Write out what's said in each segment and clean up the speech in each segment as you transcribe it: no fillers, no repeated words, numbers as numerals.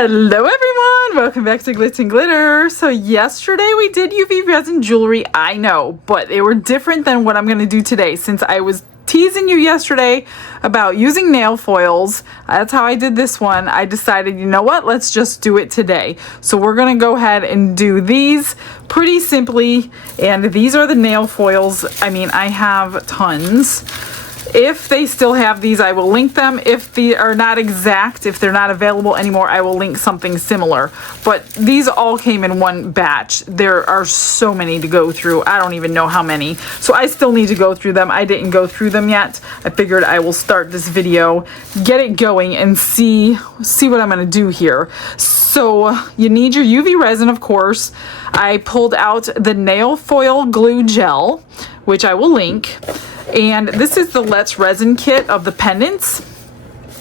Hello everyone, welcome back to Glitz and Glitter. So yesterday we did UV resin jewelry, I know, but they were different than what I'm going to do today. Since I was teasing you yesterday about using nail foils, that's how I did this one. I decided, you know what, let's just do it today. So we're going to go ahead and do these pretty simply, and these are the nail foils. I mean, I have tons. If they still have these, I will link them. If they are not exact, if they're not available anymore, I will link something similar. But these all came in one batch. There are so many to go through. I don't even know how many. So I still need to go through them. I didn't go through them yet. I figured I will start this video, get it going, and see what I'm going to do here. So you need your UV resin, of course. I pulled out the nail foil glue gel, which I will link. And this is the Let's Resin kit of the pendants.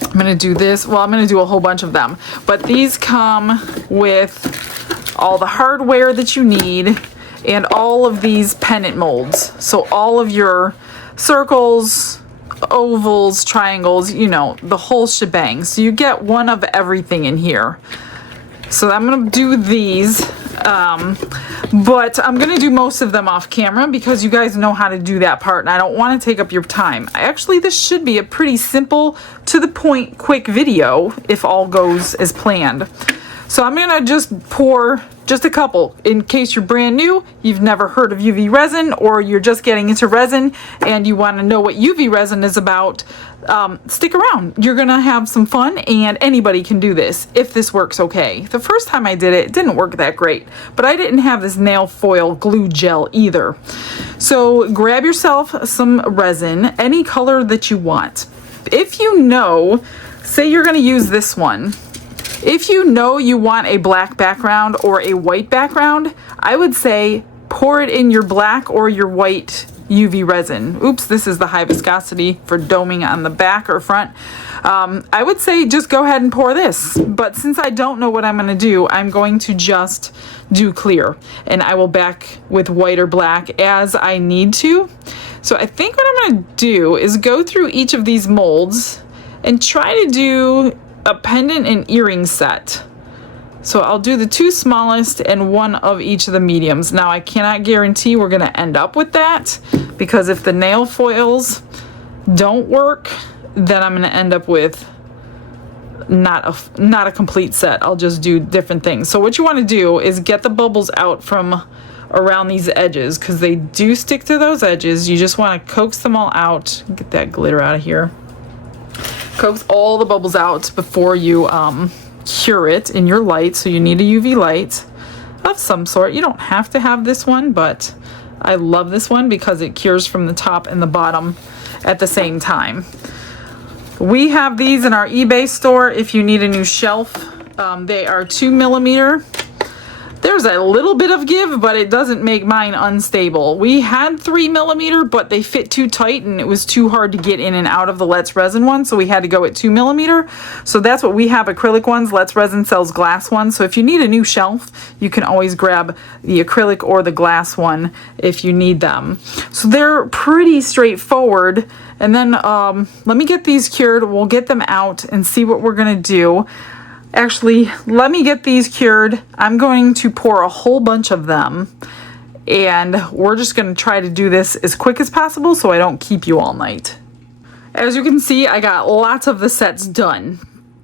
I'm going to do this. Well, I'm going to do a whole bunch of them. But these come with all the hardware that you need and all of these pendant molds. So all of your circles, ovals, triangles, you know, the whole shebang. So you get one of everything in here. So I'm going to do these, but I'm going to do most of them off camera because you guys know how to do that part and I don't want to take up your time. Actually, this should be a pretty simple, to the point, quick video if all goes as planned. So I'm going to just pour just a couple in case you're brand new, you've never heard of UV resin, or you're just getting into resin and you want to know what UV resin is about. Stick around. You're going to have some fun and anybody can do this if this works okay. The first time I did it, it didn't work that great, but I didn't have this nail foil glue gel either. So grab yourself some resin, any color that you want. If you know, say you're going to use this one. If you know you want a black background or a white background, I would say pour it in your black or your white UV resin. Oops, this is the high viscosity for doming on the back or front. I would say just go ahead and pour this. But since I don't know what I'm going to do, I'm going to just do clear. And I will back with white or black as I need to. So I think what I'm going to do is go through each of these molds and try to do a pendant and earring set. So I'll do the two smallest and one of each of the mediums. Now I cannot guarantee we're going to end up with that because if the nail foils don't work, then I'm going to end up with not a complete set. I'll just do different things. So what you want to do is get the bubbles out from around these edges because they do stick to those edges. You just want to coax them all out. Get that glitter out of here. Coax all the bubbles out before you cure it in your light. So you need a UV light of some sort. You don't have to have this one, but I love this one because it cures from the top and the bottom at the same time. We have these in our eBay store if you need a new shelf. They are 2mm. There's a little bit of give, but it doesn't make mine unstable. We had 3mm, but they fit too tight and it was too hard to get in and out of the Let's Resin one, so we had to go at 2mm. So that's what we have, acrylic ones. Let's Resin sells glass ones. So if you need a new shelf, you can always grab the acrylic or the glass one if you need them. So they're pretty straightforward. And then let me get these cured. We'll get them out and see what we're going to do. Actually, let me get these cured. I'm going to pour a whole bunch of them and we're just going to try to do this as quick as possible so I don't keep you all night. As you can see, I got lots of the sets done.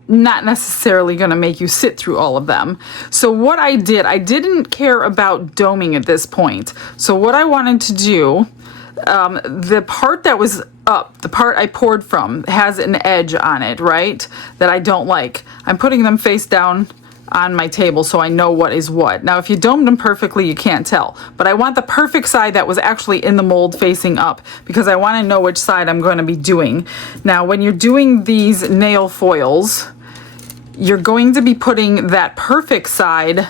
Not necessarily going to make you sit through all of them. So what I didn't care about doming at this point. So what I wanted to do, the part that was up, the part I poured from, has an edge on it, right? That I don't like. I'm putting them face down on my table so I know what is what. Now, if you domed them perfectly, you can't tell. But I want the perfect side that was actually in the mold facing up because I want to know which side I'm going to be doing. Now, when you're doing these nail foils, you're going to be putting that perfect side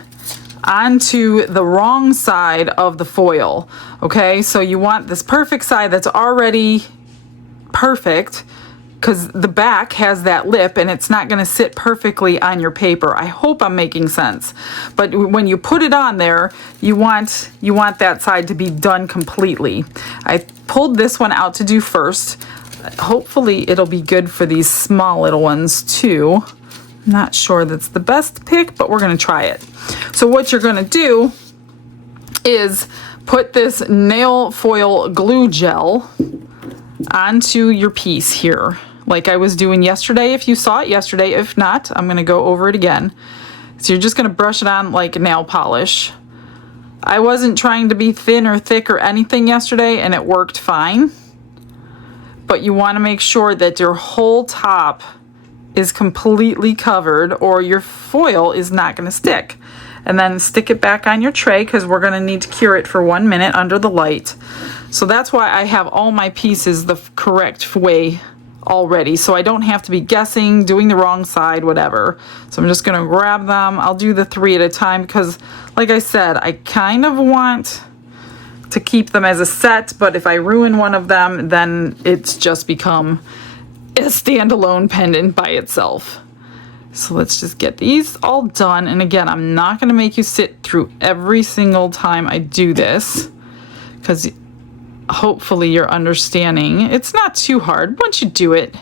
onto the wrong side of the foil. Okay, so you want this perfect side that's already perfect because the back has that lip and it's not going to sit perfectly on your paper. I hope I'm making sense. But when you put it on there, you want that side to be done completely. I pulled this one out to do first. Hopefully it'll be good for these small little ones too. Not sure that's the best pick, but we're gonna try it. So what you're gonna do is put this nail foil glue gel onto your piece here, like I was doing yesterday. If you saw it yesterday, if not, I'm gonna go over it again. So you're just gonna brush it on like nail polish. I wasn't trying to be thin or thick or anything yesterday, and it worked fine. But you wanna make sure that your whole top is completely covered, or your foil is not gonna stick. And then stick it back on your tray, because we're gonna need to cure it for 1 minute under the light. So that's why I have all my pieces the correct way already, so I don't have to be guessing, doing the wrong side, whatever. So I'm just gonna grab them. I'll do the 3 at a time, because like I said, I kind of want to keep them as a set, but if I ruin one of them, then it's just become a standalone pendant by itself. So let's just get these all done. And again, I'm not going to make you sit through every single time I do this, because hopefully you're understanding. It's not too hard. Once you do it,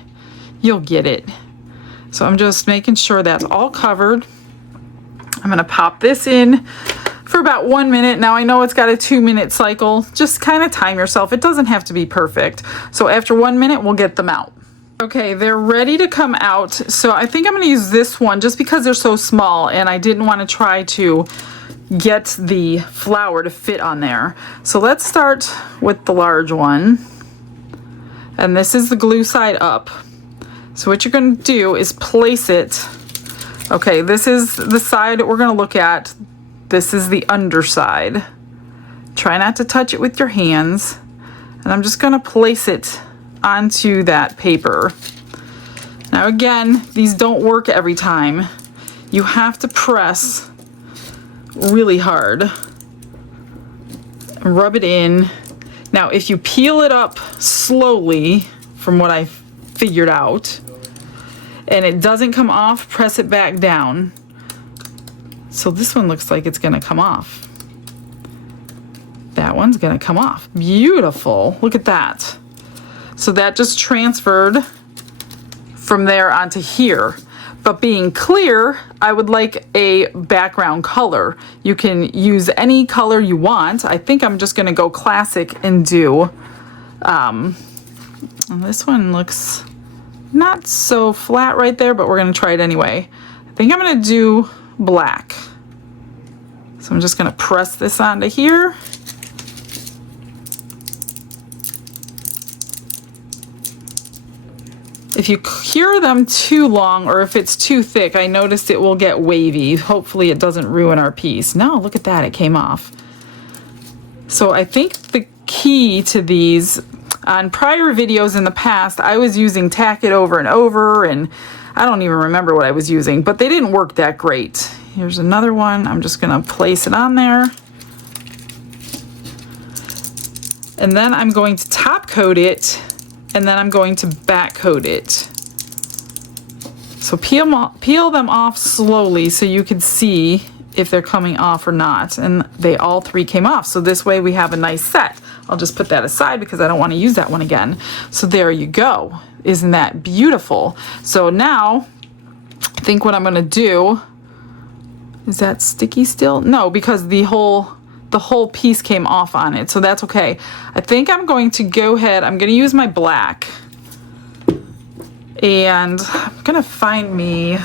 you'll get it. So I'm just making sure that's all covered. I'm going to pop this in for about 1 minute. Now I know it's got a 2-minute cycle. Just kind of time yourself. It doesn't have to be perfect. So after 1 minute, we'll get them out. Okay, they're ready to come out. So I think I'm going to use this one just because they're so small, and I didn't want to try to get the flower to fit on there. So let's start with the large one. And this is the glue side up. So what you're going to do is place it. Okay, this is the side we're going to look at. This is the underside. Try not to touch it with your hands. And I'm just going to place it onto that paper. Now again, these don't work every time. You have to press really hard and rub it in. Now if you peel it up slowly, from what I figured out, and it doesn't come off, press it back down. So this one looks like it's gonna come off. That one's gonna come off. Beautiful, look at that. So that just transferred from there onto here. But being clear, I would like a background color. You can use any color you want. I think I'm just gonna go classic and do, and this one looks not so flat right there, but we're gonna try it anyway. I think I'm gonna do black. So I'm just gonna press this onto here. If you cure them too long, or if it's too thick, I noticed it will get wavy. Hopefully it doesn't ruin our piece. No, look at that, it came off. So I think the key to these, on prior videos in the past, I was using tack it over and over, and I don't even remember what I was using, but they didn't work that great. Here's another one. I'm just gonna place it on there. And then I'm going to top coat it, and then I'm going to back coat it. So peel them off slowly so you can see if they're coming off or not. And they all 3 came off. So this way we have a nice set. I'll just put that aside because I don't want to use that one again. So there you go. Isn't that beautiful? So now, I think what I'm gonna do, is that sticky still? No, because the whole piece came off on it, so that's okay. I think I'm going to go ahead, I'm gonna use my black, and I'm gonna find me,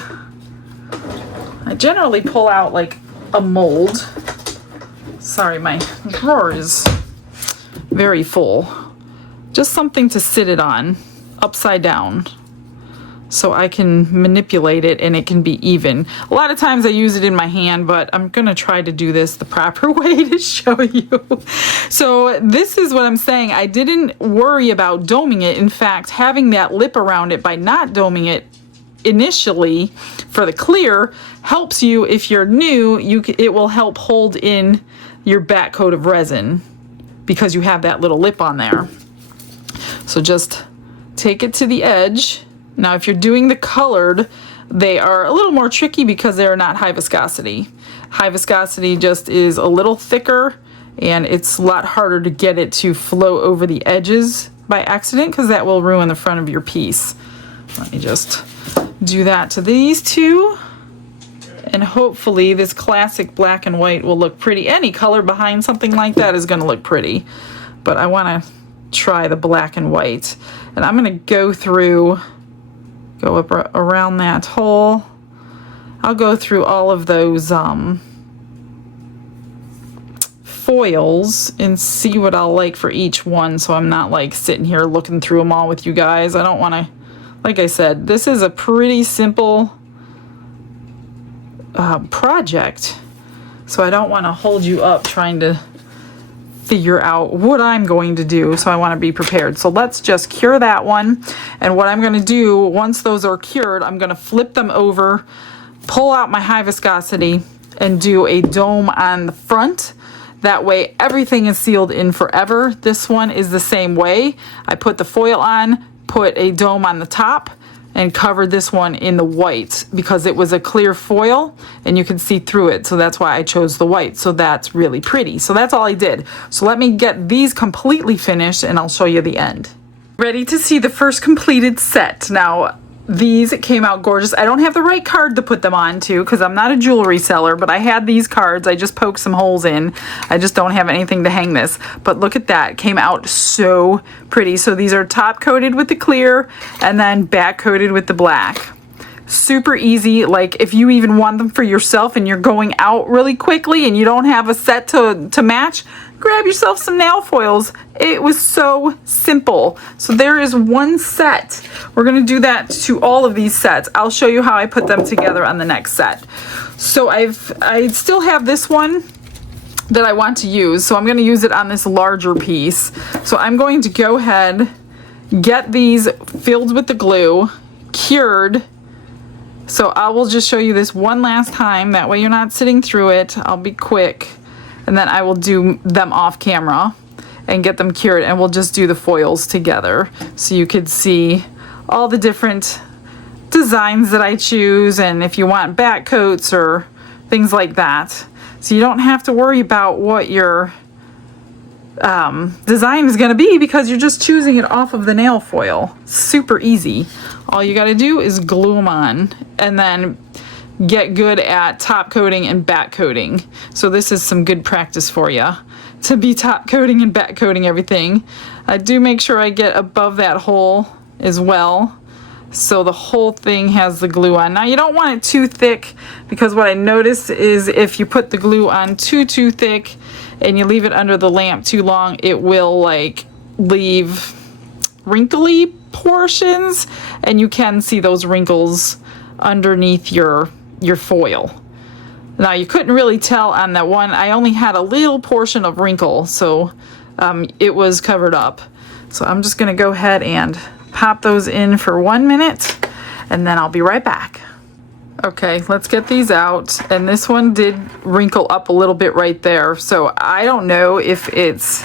I generally pull out like a mold. Sorry, my drawer is very full. Just something to sit it on, upside down, so I can manipulate it and it can be even. A lot of times I use it in my hand, but I'm gonna try to do this the proper way to show you. So this is what I'm saying. I didn't worry about doming it. In fact, having that lip around it by not doming it initially for the clear helps you. If you're new, it will help hold in your back coat of resin because you have that little lip on there. So just take it to the edge. Now if you're doing the colored, they are a little more tricky because they're not high viscosity. High viscosity just is a little thicker, and it's a lot harder to get it to flow over the edges by accident, because that will ruin the front of your piece. Let me just do that to these two. And hopefully this classic black and white will look pretty. Any color behind something like that is going to look pretty. But I want to try the black and white. And I'm going to go up around that hole. I'll go through all of those foils and see what I'll like for each one, so I'm not like sitting here looking through them all with you guys. I don't want to, like I said, this is a pretty simple project, so I don't want to hold you up trying to figure out what I'm going to do, so I want to be prepared. So let's just cure that one, and what I'm going to do once those are cured, I'm going to flip them over, pull out my high viscosity, and do a dome on the front. That way everything is sealed in forever. This one is the same way. I put the foil on, put a dome on the top, and covered this one in the white because it was a clear foil and you can see through it. So that's why I chose the white. So that's really pretty. So that's all I did. So let me get these completely finished and I'll show you the end. Ready to see the first completed set. Now, these came out gorgeous. I don't have the right card to put them on to because I'm not a jewelry seller, but I had these cards. I just poked some holes in. I just don't have anything to hang this. But look at that. It came out so pretty. So these are top coated with the clear and then back coated with the black. Super easy. Like if you even want them for yourself and you're going out really quickly and you don't have a set to match, grab yourself some nail foils. It was so simple. So there is one set. We're going to do that to all of these sets. I'll show you how I put them together on the next set. So I still have this one that I want to use. So I'm going to use it on this larger piece. So I'm going to go ahead, get these filled with the glue, cured. So I will just show you this one last time. That way you're not sitting through it. I'll be quick. And then I will do them off camera and get them cured, and we'll just do the foils together so you could see all the different designs that I choose, and if you want back coats or things like that. So you don't have to worry about what your design is going to be because you're just choosing it off of the nail foil. Super easy. All you got to do is glue them on and then get good at top coating and back coating. So this is some good practice for you to be top coating and back coating everything. I do make sure I get above that hole as well so the whole thing has the glue on. Now you don't want it too thick because what I noticed is if you put the glue on too thick and you leave it under the lamp too long, it will like leave wrinkly portions and you can see those wrinkles underneath your foil. Now you couldn't really tell on that one. I only had a little portion of wrinkle, so it was covered up. So I'm just going to go ahead and pop those in for 1 minute and then I'll be right back. Okay, let's get these out. And this one did wrinkle up a little bit right there. So I don't know if it's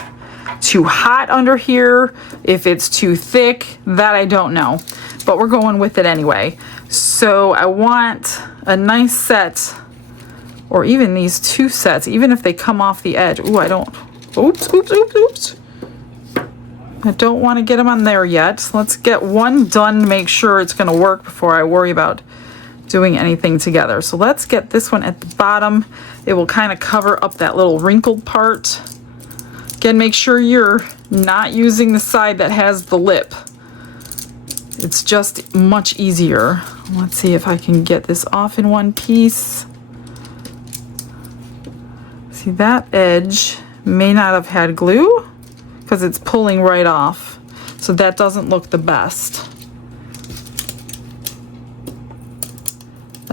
too hot under here, if it's too thick, that I don't know. But we're going with it anyway. So I want a nice set, or even these two sets, even if they come off the edge. Ooh, I don't, oops. I don't want to get them on there yet. Let's get one done to make sure it's going to work before I worry about doing anything together. So let's get this one at the bottom. It will kind of cover up that little wrinkled part. Again, make sure you're not using the side that has the lip. It's just much easier. Let's see if I can get this off in one piece. See, that edge may not have had glue because it's pulling right off. So that doesn't look the best.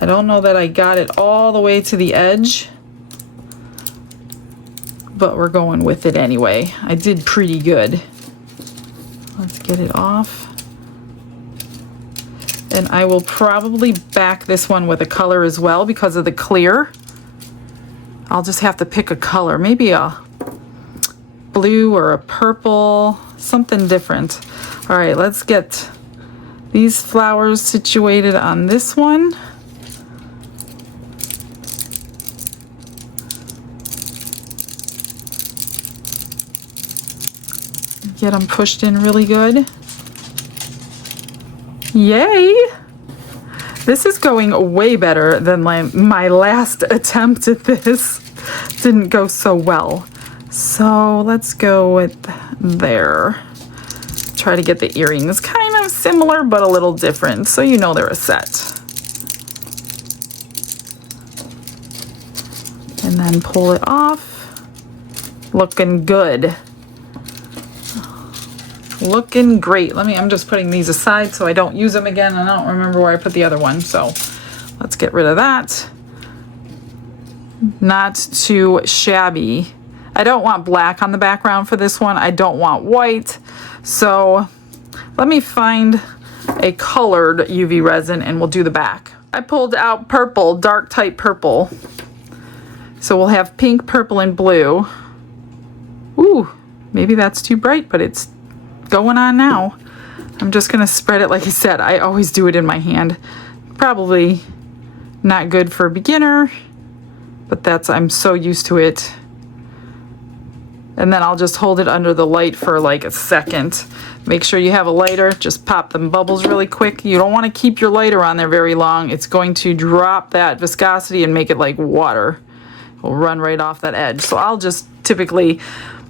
I don't know that I got it all the way to the edge, but we're going with it anyway. I did pretty good. Let's get it off. And I will probably back this one with a color as well because of the clear. I'll just have to pick a color, maybe a blue or a purple, something different. All right, let's get these flowers situated on this one. Get them pushed in really good. Yay! This is going way better than my last attempt at this. Didn't go so well. So let's go with there. Try to get the earrings kind of similar but a little different, so you know they're a set. And then pull it off. Looking good. Looking great. I'm just putting these aside so I don't use them again, and I don't remember where I put the other one, so let's get rid of that. Not too shabby. I don't want black on the background for this one. I don't want white. So let me find a colored UV resin and we'll do the back. I pulled out purple, dark type purple. So we'll have pink, purple, and blue. Ooh, maybe that's too bright, but it's going on now. I'm just gonna spread it like I said. I always do it in my hand. Probably not good for a beginner, but I'm so used to it. And then I'll just hold it under the light for like a second. Make sure you have a lighter. Just pop them bubbles really quick. You don't want to keep your lighter on there very long. It's going to drop that viscosity and make it like water. It will run right off that edge. So I'll just typically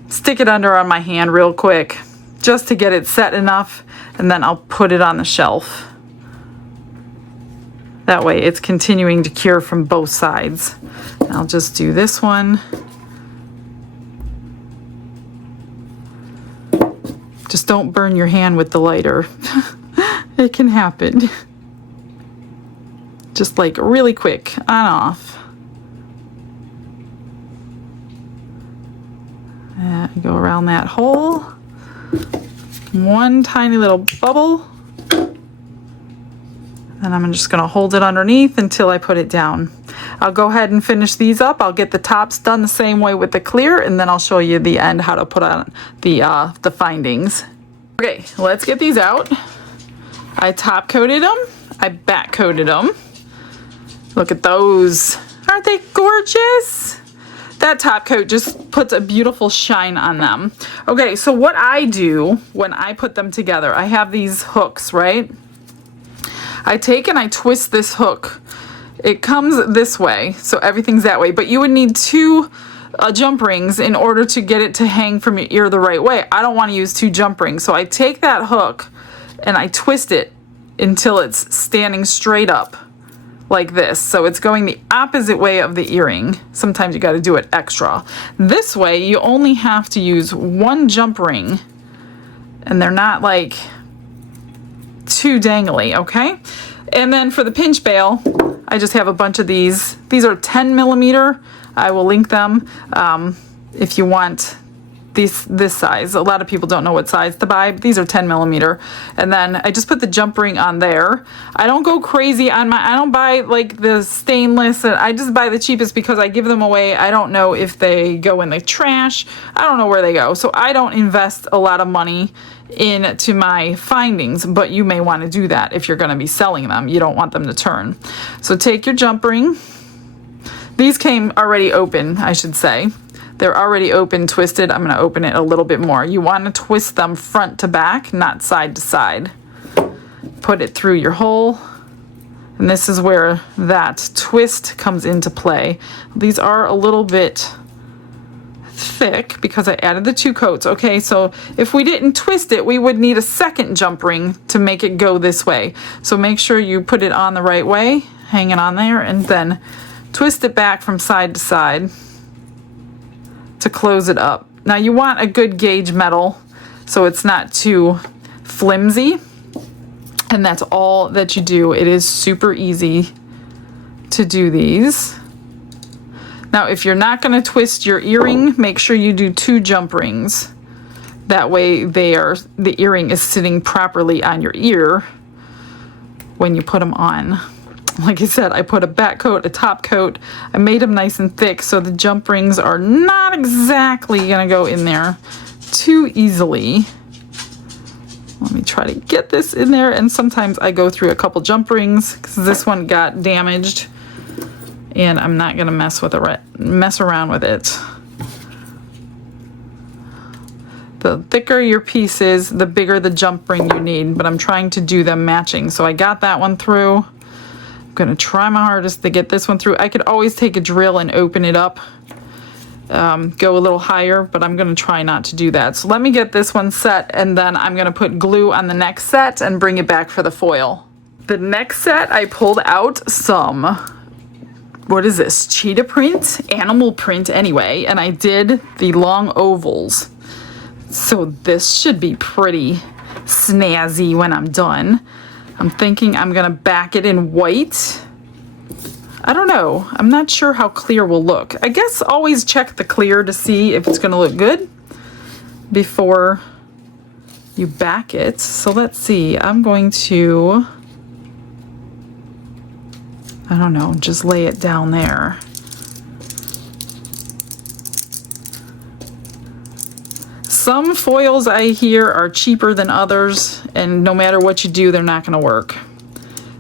stick it under on my hand real quick just to get it set enough, and then I'll put it on the shelf. That way it's continuing to cure from both sides. And I'll just do this one. Just don't burn your hand with the lighter. It can happen. Just like really quick, on off. And go around that hole. One tiny little bubble. And I'm just gonna hold it underneath until I put it down. I'll go ahead and finish these up. I'll get the tops done the same way with the clear, and then I'll show you the end how to put on the findings. Okay, let's get these out. I top coated them. I back coated them. Look at those. Aren't they gorgeous? That top coat just puts a beautiful shine on them. Okay, so what I do when I put them together, I have these hooks, right? I take and I twist this hook. It comes this way, so everything's that way, but you would need two jump rings in order to get it to hang from your ear the right way. I don't want to use two jump rings, so I take that hook and I twist it until it's standing straight up like this. So it's going the opposite way of the earring. Sometimes you got to do it extra. This way you only have to use one jump ring, and they're not like too dangly, okay? And then for the pinch bail, I just have a bunch of these. These are 10 millimeter. I will link them if you want this size. A lot of people don't know what size to buy, but these are 10 millimeter. And then I just put the jump ring on there. I don't go crazy on I don't buy like the stainless. I just buy the cheapest because I give them away. I don't know if they go in the trash. I don't know where they go. So I don't invest a lot of money into my findings, but you may want to do that if you're going to be selling them. You don't want them to turn. So take your jump ring. These came already open, I should say. They're already open, twisted. I'm going to open it a little bit more. You want to twist them front to back, not side to side. Put it through your hole. And this is where that twist comes into play. These are a little bit thick because I added the two coats. Okay, so if we didn't twist it, we would need a second jump ring to make it go this way. So make sure you put it on the right way, hang it on there, and then twist it back from side to side to close it up. Now you want a good gauge metal so it's not too flimsy, and that's all that you do. It is super easy to do these. Now if you're not going to twist your earring, make sure you do two jump rings. That way the earring is sitting properly on your ear when you put them on. Like I said, I put a back coat, a top coat. I made them nice and thick so the jump rings are not exactly going to go in there too easily. Let me try to get this in there, and sometimes I go through a couple jump rings because this one got damaged and I'm not going to mess around with it. The thicker your piece is, the bigger the jump ring you need, but I'm trying to do them matching. So I got that one through. I'm gonna try my hardest to get this one through. I could always take a drill and open it up, go a little higher, but I'm gonna try not to do that. So let me get this one set, and then I'm gonna put glue on the next set and bring it back for the foil. The next set, I pulled out some, what is this, cheetah print? Animal print anyway, and I did the long ovals. So this should be pretty snazzy when I'm done. I'm thinking I'm gonna back it in white. I don't know, I'm not sure how clear will look. I guess always check the clear to see if it's gonna look good before you back it. So let's see, I'm going to, I don't know, just lay it down there. Some foils I hear are cheaper than others, and no matter what you do, they're not going to work.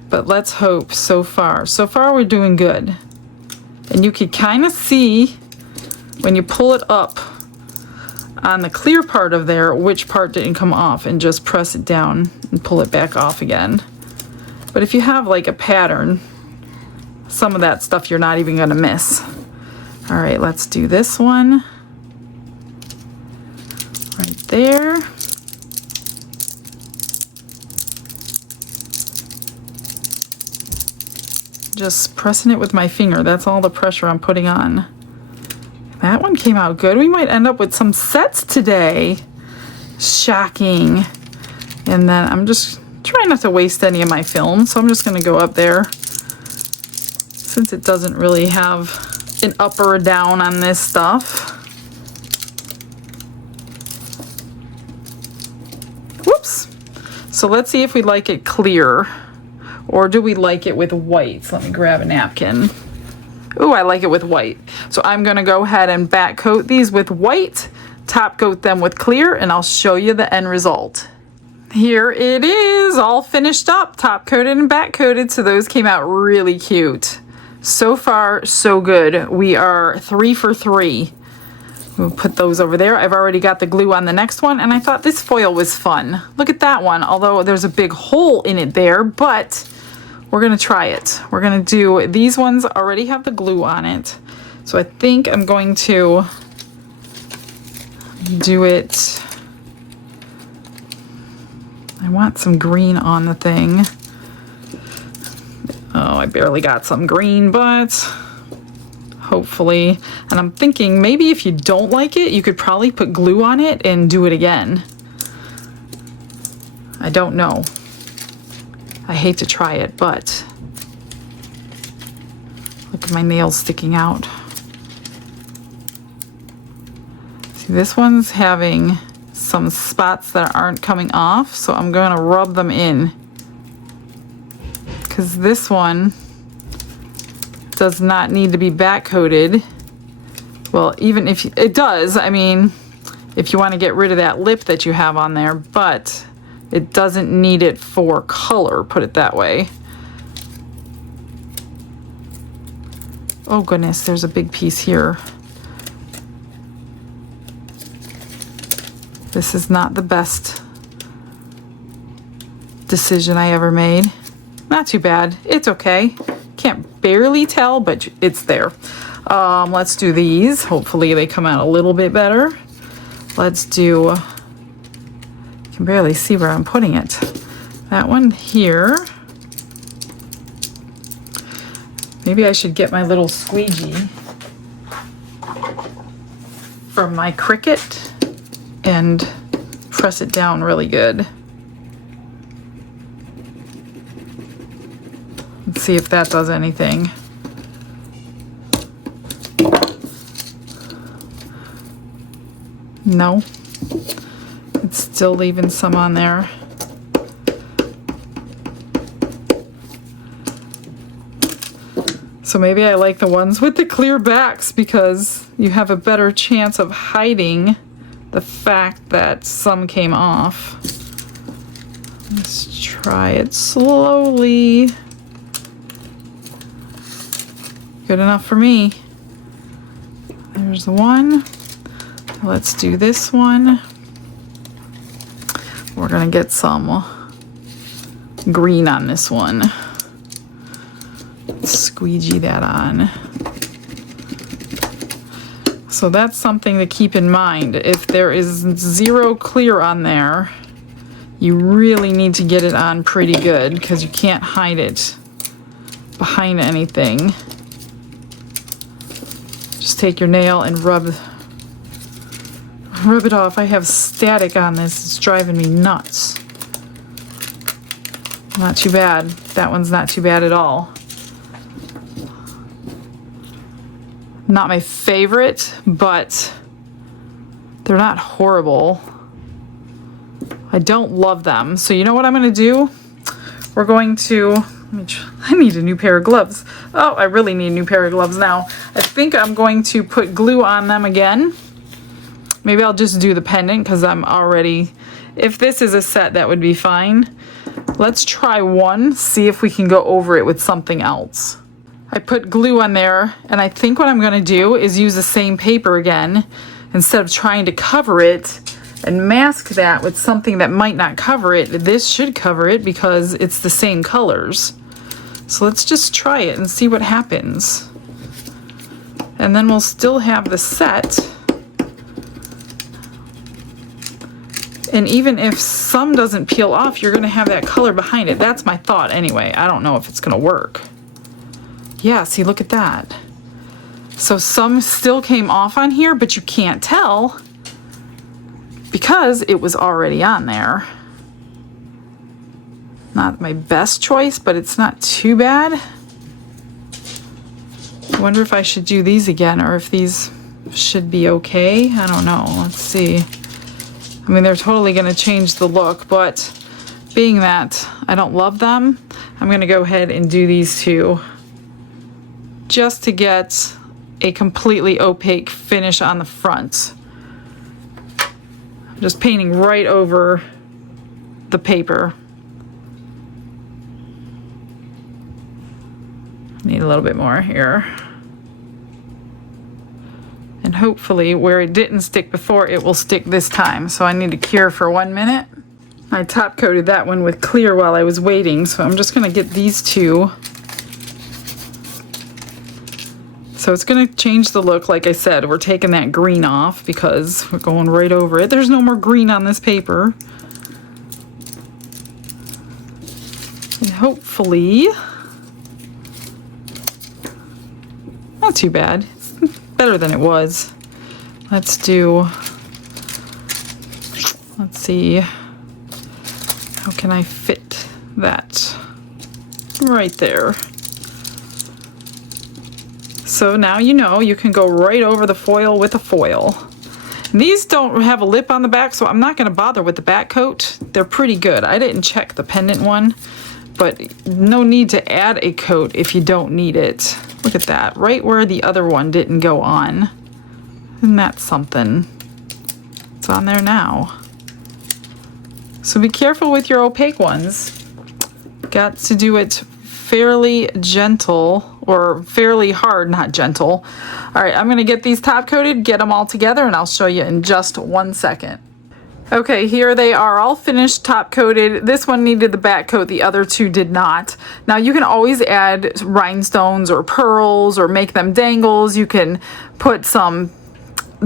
But let's hope so far. So far, we're doing good. And you can kind of see when you pull it up on the clear part of there, which part didn't come off, and just press it down and pull it back off again. But if you have like a pattern, some of that stuff you're not even going to miss. All right, let's do this one. Right there. Just pressing it with my finger. That's all the pressure I'm putting on. That one came out good. We might end up with some sets today. Shocking. And then I'm just trying not to waste any of my film, so I'm just going to go up there. Since it doesn't really have an up or a down on this stuff. Whoops. So let's see if we like it clear, or do we like it with white? So let me grab a napkin. Ooh, I like it with white. So I'm gonna go ahead and back coat these with white, top coat them with clear, and I'll show you the end result. Here it is, all finished up, top coated and back coated. So those came out really cute. So far, so good. We are 3 for 3. We'll put those over there. I've already got the glue on the next one, and I thought this foil was fun. Look at that one, although there's a big hole in it there, but we're gonna try it. We're gonna do, these ones already have the glue on it. So I think I'm going to do it. I want some green on the thing. Oh, I barely got some green, but hopefully. And I'm thinking maybe if you don't like it, you could probably put glue on it and do it again. I don't know. I hate to try it, but look at my nails sticking out. See, this one's having some spots that aren't coming off, so I'm going to rub them in. Because this one does not need to be back coated. Well, even if it does, I mean, if you want to get rid of that lip that you have on there, but it doesn't need it for color, put it that way. Oh goodness, there's a big piece here. This is not the best decision I ever made. Not too bad. It's okay. Can't barely tell, but it's there. Let's do these. Hopefully they come out a little bit better. Let's do, you can barely see where I'm putting it. That one here. Maybe I should get my little squeegee from my Cricut and press it down really good. Let's see if that does anything. No, it's still leaving some on there. So maybe I like the ones with the clear backs because you have a better chance of hiding the fact that some came off. Let's try it slowly. Good enough for me. There's one. Let's do this one. We're gonna get some green on this one. Squeegee that on. So that's something to keep in mind. If there is zero clear on there, you really need to get it on pretty good because you can't hide it behind anything. Just take your nail and rub it off. I have static on this. It's driving me nuts. Not too bad. That one's not too bad at all. Not my favorite, but they're not horrible. I don't love them. So you know what I'm going to do? We're going to, I need a new pair of gloves. Oh, I really need a new pair of gloves now. I think I'm going to put glue on them again. Maybe I'll just do the pendant because I'm already, if this is a set, that would be fine. Let's try one, see if we can go over it with something else. I put glue on there, and I think what I'm going to do is use the same paper again instead of trying to cover it and mask that with something that might not cover it. This should cover it because it's the same colors. So let's just try it and see what happens. And then we'll still have the set. And even if some doesn't peel off, you're going to have that color behind it. That's my thought anyway. I don't know if it's going to work. Yeah, see, look at that. So some still came off on here, but you can't tell because it was already on there. Not my best choice, but it's not too bad. I wonder if I should do these again or if these should be okay. I don't know. Let's see. I mean, they're totally going to change the look, but being that I don't love them, I'm going to go ahead and do these two just to get a completely opaque finish on the front. I'm just painting right over the paper. Need a little bit more here. And hopefully where it didn't stick before, it will stick this time. So I need to cure for 1 minute. I top coated that one with clear while I was waiting, so I'm just gonna get these two. So it's gonna change the look. Like I said, we're taking that green off because we're going right over it. There's no more green on this paper. And hopefully, not too bad. Better than it was. Let's see, how can I fit that right there? So now you know you can go right over the foil with a foil. These don't have a lip on the back, so I'm not going to bother with the back coat. They're pretty good. I didn't check the pendant one, but no need to add a coat if you don't need it. Look at that, right where the other one didn't go on. Isn't that something? It's on there now. So be careful with your opaque ones. Got to do it fairly gentle, or fairly hard, not gentle. All right, I'm gonna get these top coated, get them all together, and I'll show you in just 1 second. Okay, here they are all finished, top coated. This one needed the back coat, the other two did not. Now you can always add rhinestones or pearls or make them dangles. You can put some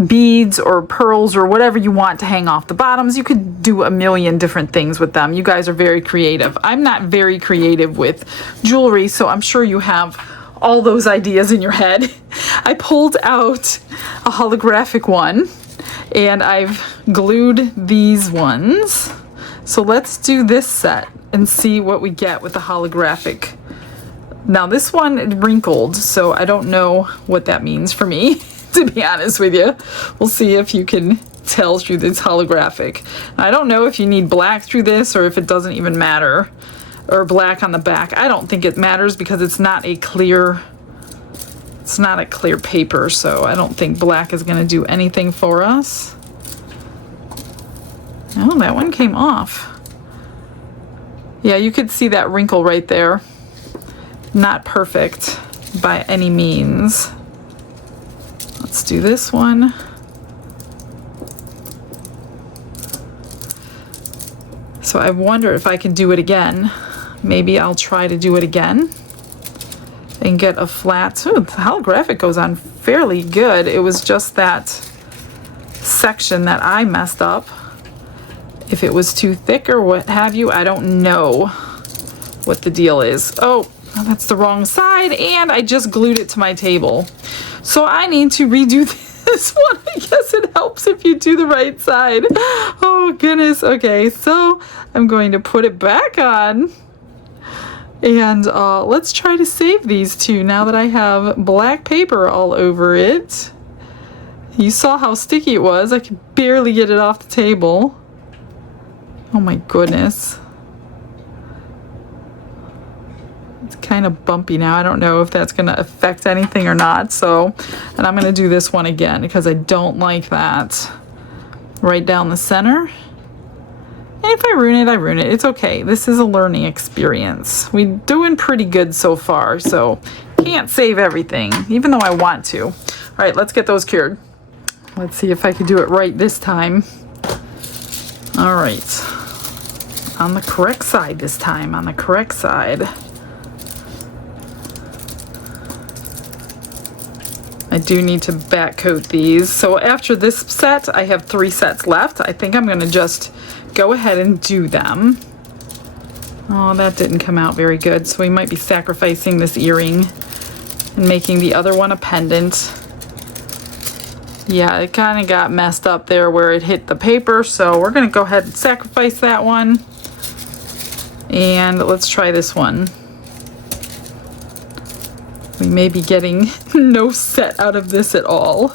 beads or pearls or whatever you want to hang off the bottoms. You could do a million different things with them. You guys are very creative. I'm not very creative with jewelry, so I'm sure you have all those ideas in your head. I pulled out a holographic one, and I've glued these ones. So let's do this set and see what we get with the holographic. Now this one wrinkled, so I don't know what that means for me, to be honest with you. We'll see if you can tell through this holographic. I don't know if you need black through this or if it doesn't even matter, or black on the back. I don't think it matters because it's not a clear paper, so I don't think black is going to do anything for us. Oh, that one came off. Yeah, you could see that wrinkle right there. Not perfect by any means. Let's do this one. So I wonder if I can do it again. Maybe I'll try to do it again and get a flat. Ooh, the holographic goes on fairly good. It was just that section that I messed up. If it was too thick or what have you, I don't know what the deal is. Oh, that's the wrong side, and I just glued it to my table. So I need to redo this one. I guess it helps if you do the right side. Oh goodness. Okay, so I'm going to put it back on. And let's try to save these two now that I have black paper all over it. You saw how sticky it was. I could barely get it off the table. Oh my goodness. It's kind of bumpy now. I don't know if that's going to affect anything or not. So, and I'm going to do this one again because I don't like that. Right down the center. And if I ruin it, I ruin it. It's okay. This is a learning experience. We're doing pretty good so far, so can't save everything, even though I want to. All right, let's get those cured. Let's see if I can do it right this time. All right. On the correct side this time, on the correct side. I do need to back coat these. So after this set, I have 3 sets left. I think I'm gonna just go ahead and do them. Oh, that didn't come out very good. So we might be sacrificing this earring and making the other one a pendant. Yeah, it kind of got messed up there where it hit the paper. So we're gonna go ahead and sacrifice that one. And let's try this one. We may be getting no set out of this at all.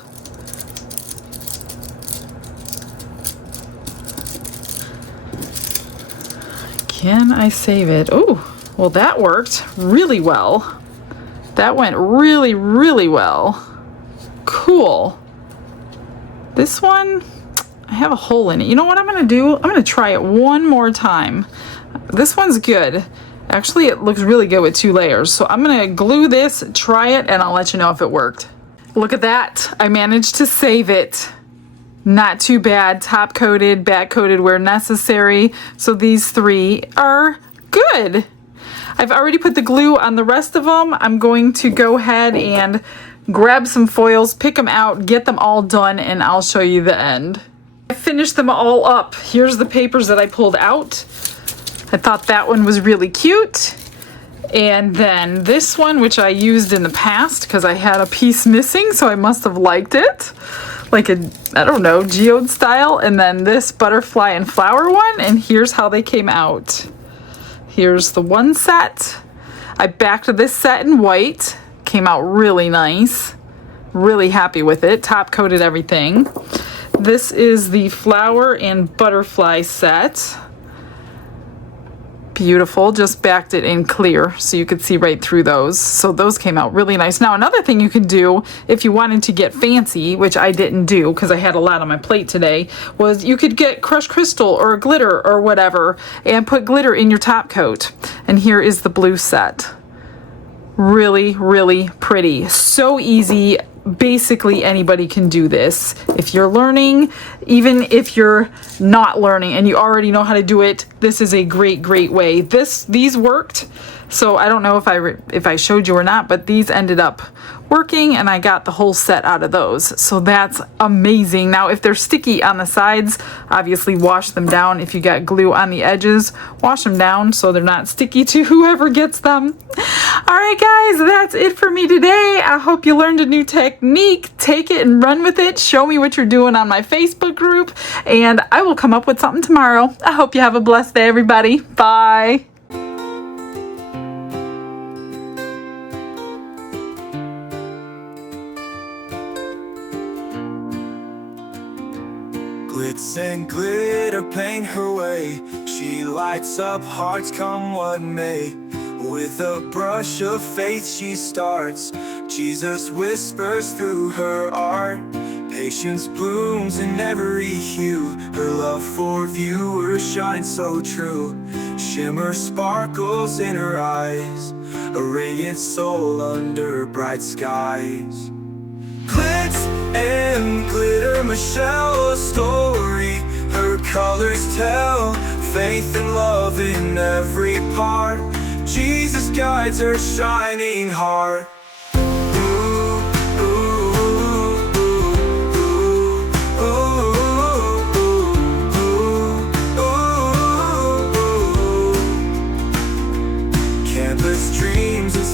Can I save it? Oh, well that worked really well. That went really, really well. Cool. This one, I have a hole in it. You know what I'm gonna do? I'm gonna try it one more time. This one's good. Actually, it looks really good with 2 layers. So I'm gonna glue this, try it, and I'll let you know if it worked. Look at that. I managed to save it. Not too bad. Top coated, back coated where necessary. So these 3 are good. I've already put the glue on the rest of them. I'm going to go ahead and grab some foils, pick them out, get them all done, and I'll show you the end. I finished them all up. Here's the papers that I pulled out. I thought that one was really cute. And then this one, which I used in the past because I had a piece missing, so I must have liked it. Like a, I don't know, geode style. And then this butterfly and flower one, and here's how they came out. Here's the one set. I backed this set in white. Came out really nice. Really happy with it. Top coated everything. This is the flower and butterfly set. Beautiful. Just backed it in clear so you could see right through those. So those came out really nice. Now another thing you could do if you wanted to get fancy, which I didn't do because I had a lot on my plate today, was you could get crushed crystal or glitter or whatever and put glitter in your top coat. And here is the blue set. Really, really pretty. So easy. Basically anybody can do this. If you're learning, even if you're not learning and you already know how to do it, this is a great way. These worked. So I don't know if I showed you or not, but these ended up working and I got the whole set out of those. So that's amazing. Now if they're sticky on the sides, obviously wash them down. If you got glue on the edges, wash them down so they're not sticky to whoever gets them. All right guys, that's it for me today. I hope you learned a new technique. Take it and run with it. Show me what you're doing on my Facebook group and I will come up with something tomorrow. I hope you have a blessed day, everybody. Bye. Glitz and glitter paint her way. She lights up hearts come what may. With a brush of faith she starts. Jesus whispers through her art. Patience blooms in every hue. Her love for viewers shines so true. Shimmer sparkles in her eyes. A radiant soul under bright skies. Glitz and glitter, Michelle, a story. Her colors tell faith and love in every part. Jesus guides her shining heart.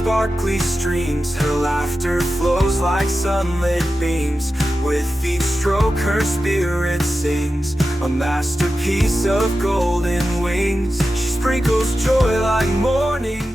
Sparkly streams, her laughter flows like sunlit beams. With each stroke her spirit sings, a masterpiece of golden wings. She sprinkles joy like morning